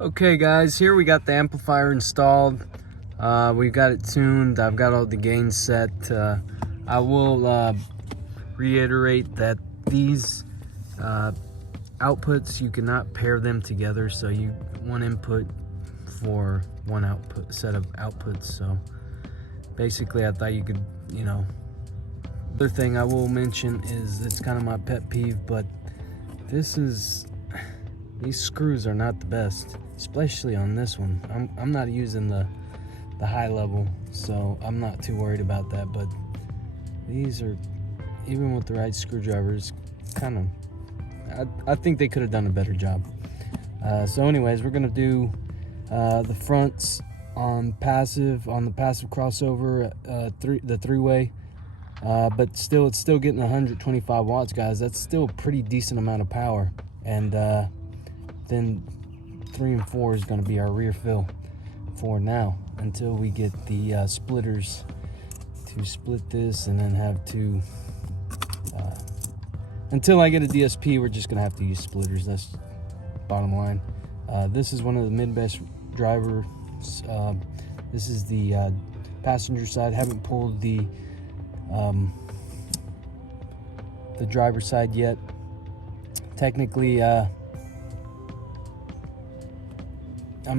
Okay guys, here we got the amplifier installed. We've got it tuned. I've got all the gains set. I will reiterate that these outputs, you cannot pair them together, so you one input for one output set of outputs. So basically I thought you could, other thing I will mention is, it's kind of my pet peeve, but these screws are not the best, especially on this one. I'm not using the high level, so I'm not too worried about that, but these are, even with the right screwdrivers, kind of, I think they could have done a better job. So anyways, we're gonna do the fronts on the passive crossover, the three-way, but it's still getting 125 watts, guys. That's still a pretty decent amount of power. And then 3 and 4 is going to be our rear fill for now, until we get the splitters to split this, and then have to until I get a DSP, we're just gonna have to use splitters. That's bottom line. This is one of the mid-bass drivers. This is the passenger side. Haven't pulled the driver side yet. Technically, I'm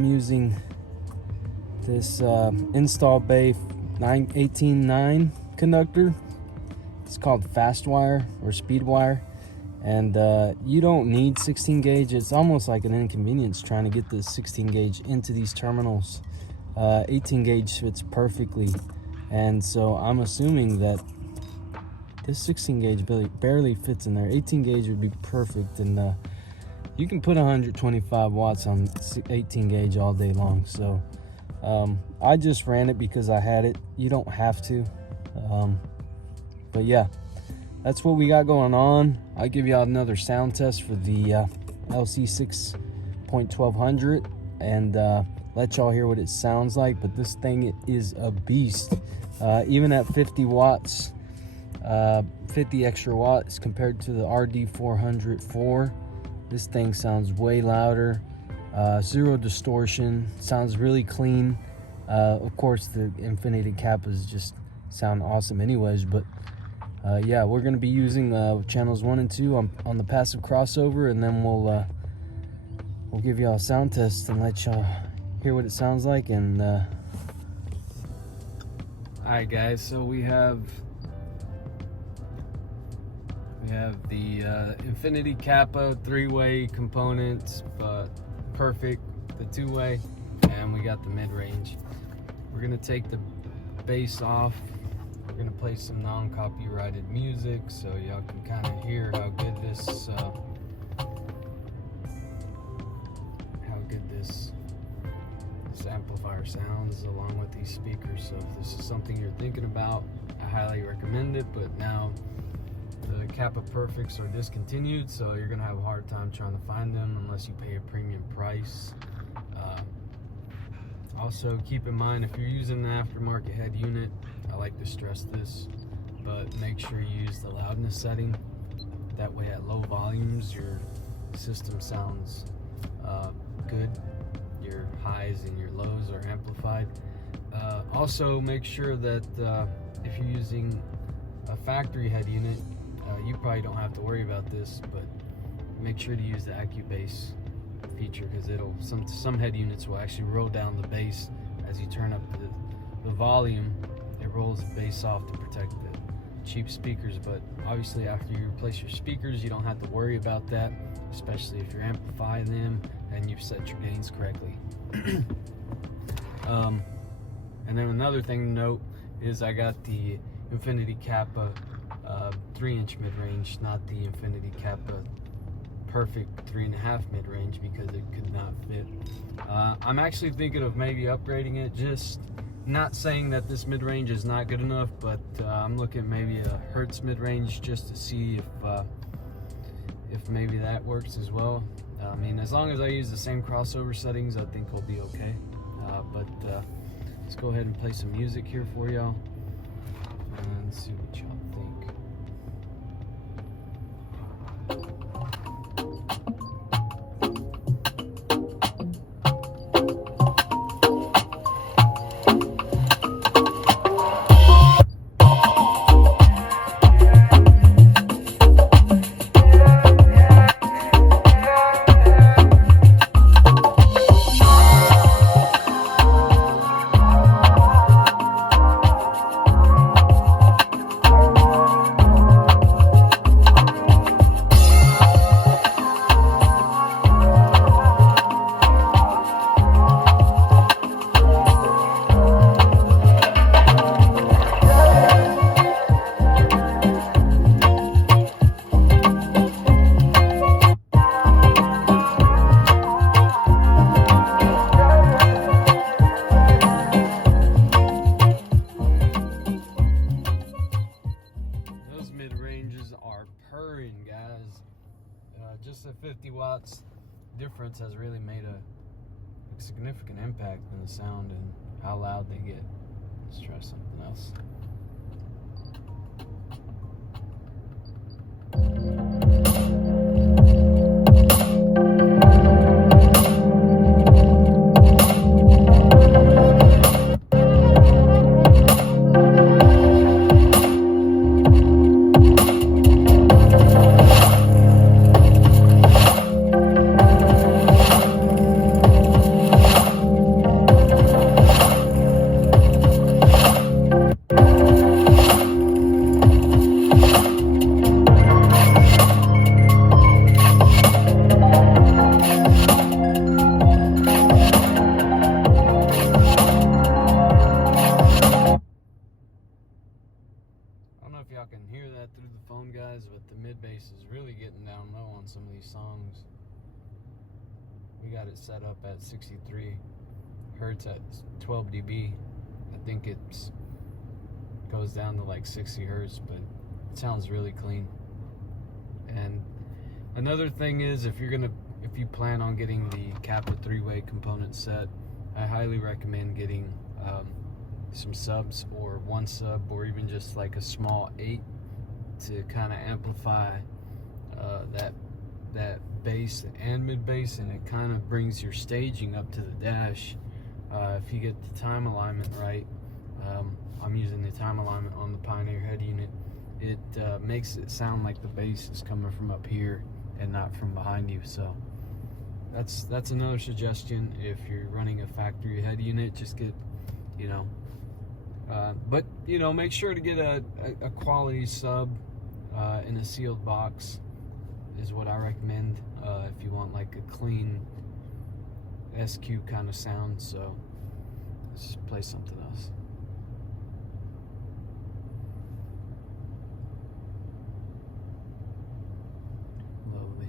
using this install bay 18.9 conductor. It's called fast wire or speed wire, and you don't need 16 gauge. It's almost like an inconvenience trying to get the 16 gauge into these terminals. 18 gauge fits perfectly, and so I'm assuming that this 16 gauge barely fits in there. 18 gauge would be perfect, and you can put 125 watts on 18 gauge all day long. So I just ran it because I had it. You don't have to, but yeah, that's what we got going on. I'll give y'all another sound test for the LC-6.1200 and let y'all hear what it sounds like. But this thing is a beast. Even at 50 watts, 50 extra watts compared to the RD404, this thing sounds way louder. Zero distortion, sounds really clean. Of course, the Infinity Kappas just sound awesome anyways, but yeah, we're going to be using channels 1 and 2 on the passive crossover, and then we'll give y'all a sound test and let y'all hear what it sounds like. And alright guys, so we have the Infinity Kappa 3-way components, but perfect, the 2-way, and we got the mid-range. We're gonna take the bass off. We're gonna play some non-copyrighted music so y'all can kind of hear how good this amplifier sounds along with these speakers. So if this is something you're thinking about, I highly recommend it. But now the Kappa Perfects are discontinued, so you're gonna have a hard time trying to find them unless you pay a premium price. Also, keep in mind, if you're using an aftermarket head unit, I like to stress this, but make sure you use the loudness setting. That way at low volumes your system sounds good. Your highs and your lows are amplified. Also, make sure that if you're using a factory head unit, you probably don't have to worry about this, but make sure to use the AccuBass feature, because some head units will actually roll down the bass as you turn up the volume. It rolls the bass off to protect the cheap speakers, but obviously after you replace your speakers, you don't have to worry about that, especially if you're amplifying them and you've set your gains correctly. And then another thing to note is I got the Infinity Kappa 3-inch mid-range, not the Infinity Kappa Perfect 3.5 mid-range, because it could not fit. I'm actually thinking of maybe upgrading it. Just not saying that this mid-range is not good enough, but I'm looking at maybe a Hertz mid-range just to see if maybe that works as well. I mean, as long as I use the same crossover settings, I think we'll be okay. But let's go ahead and play some music here for y'all and see what y'all think. difference has really made a significant impact in the sound and how loud they get. Let's try something else. If y'all can hear that through the phone, guys, but the mid bass is really getting down low on some of these songs. We got it set up at 63 hertz at 12 dB. I think it goes down to like 60 hertz, but it sounds really clean. And another thing is, if you plan on getting the Kappa 3-way component set, I highly recommend getting some subs, or one sub, or even just like a small 8 to kind of amplify that bass and mid bass, and it kind of brings your staging up to the dash. If you get the time alignment right, I'm using the time alignment on the Pioneer head unit, it makes it sound like the bass is coming from up here and not from behind you. So that's another suggestion. If you're running a factory head unit, just get, but make sure to get a quality sub in a sealed box is what I recommend if you want like a clean SQ kind of sound. So let's just play something else. Lovely.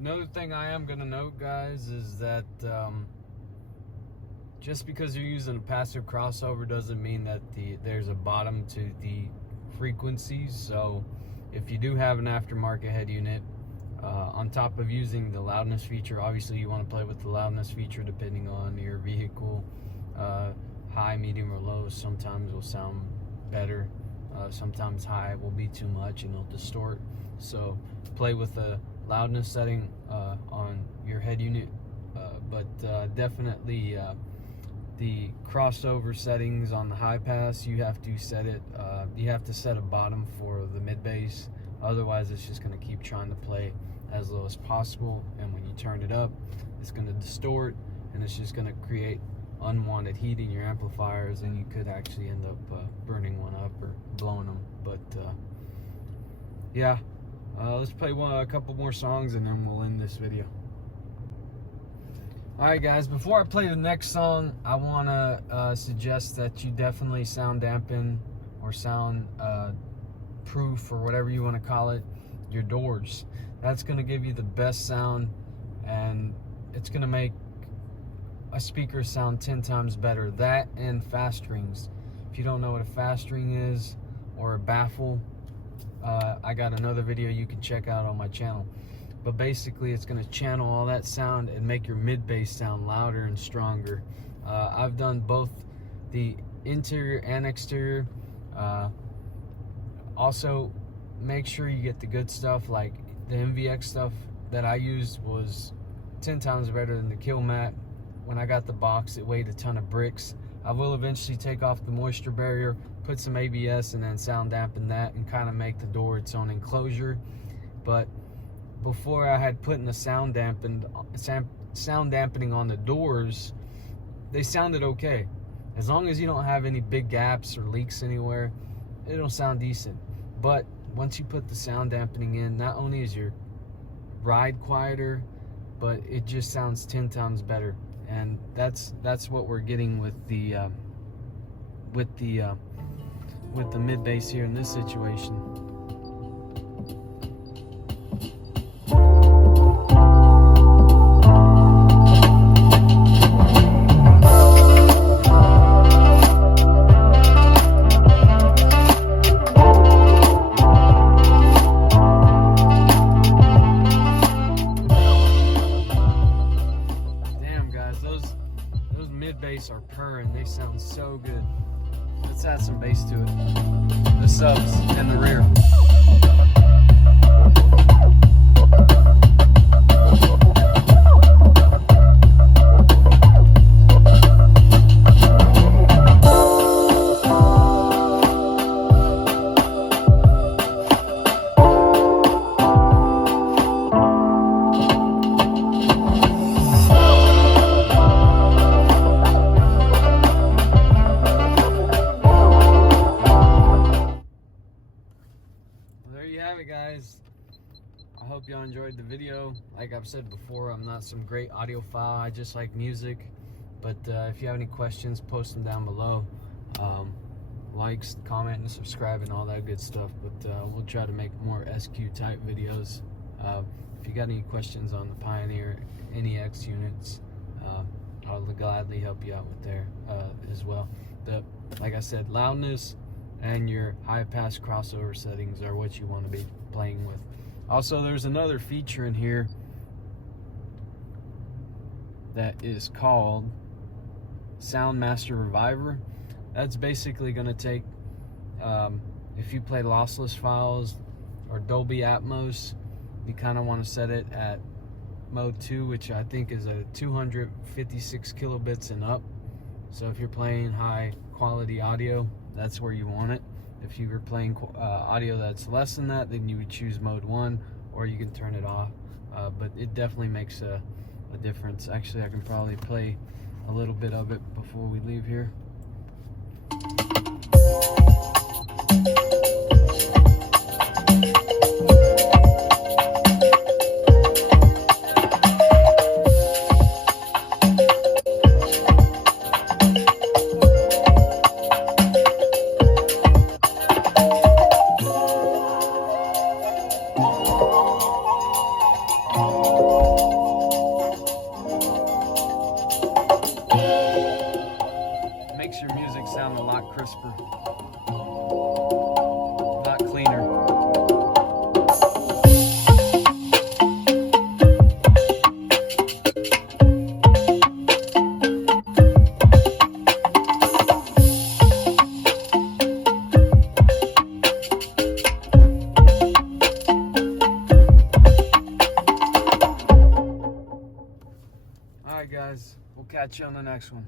Another thing I am going to note, guys, is that just because you're using a passive crossover doesn't mean that there's a bottom to the frequencies. So if you do have an aftermarket head unit, on top of using the loudness feature, obviously you want to play with the loudness feature depending on your vehicle. High, medium, or low sometimes will sound better. Sometimes high will be too much and it'll distort. So play with the loudness setting on your head unit, but definitely the crossover settings on the high pass, you have to set it, you have to set a bottom for the mid bass, otherwise it's just going to keep trying to play as low as possible, and when you turn it up it's going to distort and it's just going to create unwanted heat in your amplifiers, and you could actually end up burning one up or blowing them. But yeah, let's play a couple more songs and then we'll end this video. Alright guys, before I play the next song, I want to suggest that you definitely sound dampen or sound proof, or whatever you want to call it, your doors. That's going to give you the best sound, and it's going to make a speaker sound 10 times better. That and fast rings. If you don't know what a fast ring is, or a baffle, I got another video you can check out on my channel. But basically it's going to channel all that sound and make your mid bass sound louder and stronger. I've done both the interior and exterior. Also, make sure you get the good stuff. Like the MVX stuff that I used was 10 times better than the Kill Mat. When I got the box, it weighed a ton of bricks. I will eventually take off the moisture barrier, put some ABS, and then sound dampen that and kind of make the door its own enclosure. But before I had put in the sound dampening on the doors, they sounded okay. As long as you don't have any big gaps or leaks anywhere, it'll sound decent. But once you put the sound dampening in, not only is your ride quieter, but it just sounds 10 times better. And that's what we're getting with the mid bass here in this situation. Mid bass are purring. They sound so good. Let's add some bass to it. The subs and the rear. There you have it, guys. I hope y'all enjoyed the video. Like I've said before, I'm not some great audiophile. I just like music. But if you have any questions, post them down below. Likes, comment, and subscribe, and all that good stuff. But we'll try to make more SQ type videos. If you got any questions on the Pioneer NEX units, I'll gladly help you out with there as well. Like I said, loudness and your high pass crossover settings are what you want to be playing with. Also, there's another feature in here that is called Sound Master Reviver. That's basically going to take, if you play lossless files or Dolby Atmos, you kind of want to set it at mode 2, which I think is a 256 kilobits and up. So if you're playing high quality audio, that's where you want it. If you were playing audio that's less than that, then you would choose mode 1, or you can turn it off. But it definitely makes a difference. Actually, I can probably play a little bit of it before we leave here. Makes your music sound a lot crisper, a lot cleaner. All right, guys, we'll catch you on the next one.